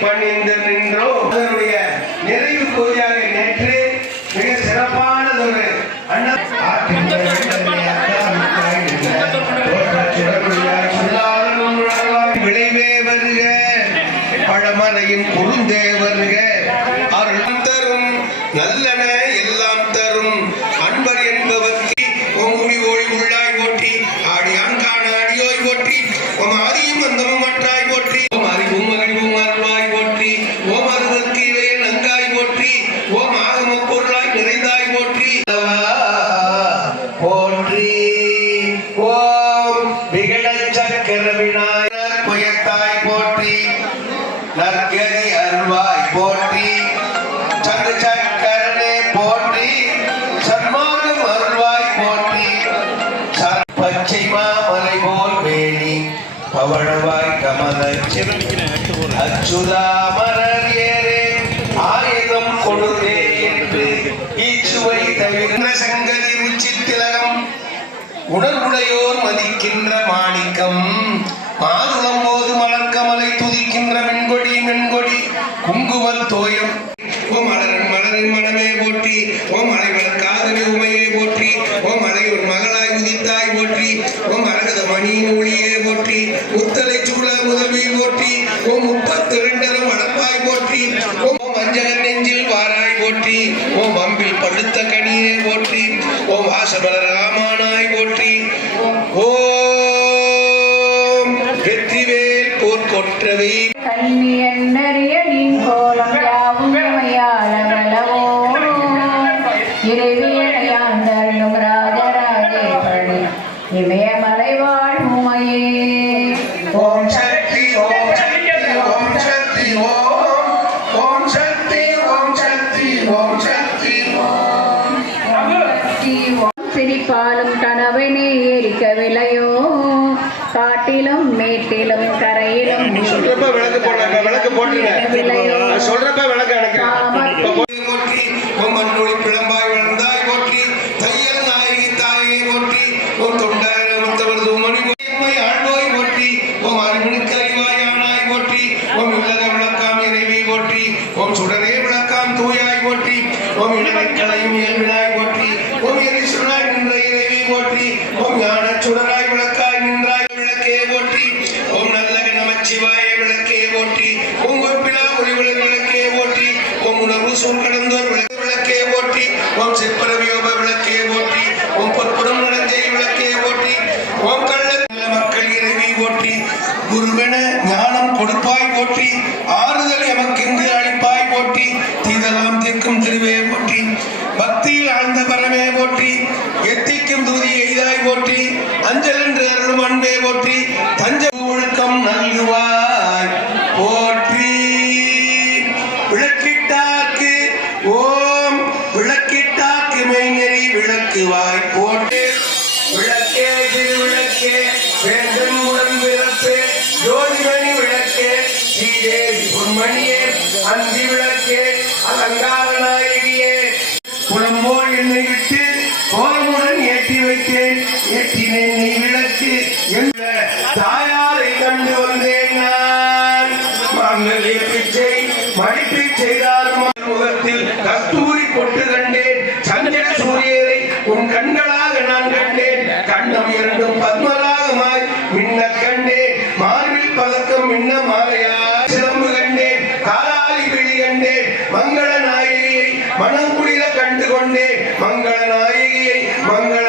பணிந்து நின்றோம். அதனுடைய நிறைவு பூஜையாக நேற்று மிக சிறப்பானதொரு விளைவே வருக பழமறையின் குறுந்தே வருக அருள் தரும் நல்லன எல்லாம் தரும் அன்பர் என்பவர்க்கு ஓங்குடி ஓடி உள்ளாய் போற்றி ஆடியான் காண அடியோய் போற்றி ஓம் ஆதியும் அந்தமும் மற்றாய் போற்றி ஓம் அறிவும் அறிவும் அருளாய் போற்றி ஓம் அருதற்கு இவைய நங்காய் போற்றி ஓம் ஆகம பொருளாய் நிறைந்தாய் போற்றி போற்றி ஓம் விகட சக்கர விநாயகர் புயத்தாய் போற்றி நற்கதி அருள்வாய் போற்றி சங்கு சக்கரனே போற்றி சன்மார்க்கம் அருள்வாய் போற்றி பச்சை மாமலை போல் வேணி பவழவாய் கமல அச்சுதாமரர் ஏரே ஆயுதம் கொடுதே என்று ஈச்சுவை தவிர சங்கதி உச்சி திலகம் உணர்வுடையோர் மதிக்கின்ற மாணிக்கம் மாதுளம் போது மலர்கமலை துதிக்கின்ற மென்கொடி மென்கொடி குங்குமம் தோயம் ஓ மலரன் மலரின் மனமே போற்றி ஓ மலைவளர் காதலி உமையே போற்றி ஓ மலையுன் மகளாய் உதித்தாய் போற்றி ஓ மரகத மணியின் ஒளியே போற்றி முத்தலை சூழ முதல்வி போற்றி ஓ 32 வடப்பாய் போற்றி ஓ மஞ்சள் நெஞ்சில் வாராய் போற்றி ஓ மம்பில் பழுத்த கனியே போற்றி ஓ வாசமலர் ராமானாய் போற்றி ஓம் வெற்றிவேல் போர்க்கொற்றவை கண்ணியன்னறியலின் கோலம் யாவும் மையாளவோ இறைவியனையாண்டருளும் ராஜராஜேஸ்வரி இமயமலை வாழ்வுமையே ஓம் சக்தி ஓம் சக்தி ஓம் சக்தி ஓம் சக்தி ஓம் சக்தி ஓம் சக்தி சிரிப்பாலும் கனவனை எரிக்கவில்லையோ காட்டிலும் மேட்டிலும் கரையிலும் சொல்றப்ப விளக்கு போடுங்க விளக்கு போட்டுங்க சொல்றப்ப விளக்கு அணைக்கிறேன் மண்ணொளி பிளம்பாய் வளர்ந்தாய் போற்றி தையல் நாயகி தாயை போற்றி ஓம் தொண்டார முத்தவர் தூமணி ஆழ்வாய் போற்றி ஓம் அறிவுனுக்கு அறிவாயானாய் போற்றி ஓம் இல்லக விளக்காம் இறைவி போற்றி ஓம் சுடரே விளக்காம் தூயாய் போற்றி ஓம் இடமைக்களையும் இயல்பினாய் போற்றி ஓம் எரிசுனாய் நின்ற இறைவி போற்றி ஓம் ஞான சுடராய் விளக்காய் நின்றாய் விளக்கே போற்றி ஓம் நல்லக நமச்சிவாய விளக்கே போற்றி ஓம் கொப்பிலா ஒளிவிளர் விளக்கே போற்றி ஓம் உணர்வு சூழ் கடந்தோர் விளக்கே போற்றி ஓம் சிற்பரவியோப விளக்கே போற்றி ஓம் பொற்புறம் நடஞ்சை விளக்கே போற்றி ஓம் கள்ள மக்கள் இறைவி போற்றி குருவென ஞானம் கொடுப்பாய் போற்றி ஆறுதல் எமக்கென்று அளிப்பாய் போற்றி தீதலாம் தீர்க்கும் திருவே போற்றி பக்தியில் ஆழ்ந்த பரமே போற்றி எத்திக்கும் தூதி எய்தாய் போற்றி அஞ்சல் என்று அருளும் அன்பே போற்றி தஞ்ச ஒழுக்கம் நல்குவாய் போற்றி விளக்கிட்டாக்கு ஓம் விளக்கிட்டாக்கு மெய்நெறி விளக்குவாய் போற்றி விளக்கே திருவிளக்கே வேண்டும் உடன் பிறப்பே ஜோதிமணி விளக்கே ஸ்ரீதேவி பொன்மணியே அந்தி விளக்கே அலங்கார நாயகியே புலம்போல் என்னை விட்டு கோலமுடன் ஏற்றி வைத்தேன் ஏற்றினேன் நீ விளக்கு என்ற தாயாரை கண்டு வந்தேன் நான் மகளிர் பிச்சை மடிப்பை செய்தாலும் முகத்தில் கஸ்தூரி பொட்டு கண்டேன் சந்திர சூரியரை உன் கண்களாக நான் கண்டேன் கண்டம் இரண்டும் பத்மராகமாய் மின்ன கண்டேன் மார்பில் பதக்கம் மின்ன மாலையா சிலம்பு கண்டேன் காலாலி விழி கண்டேன் மங்கள நாயகியை மனம் குளிர கண்டு கொண்டேன் மங்கள நாயகியை மங்கள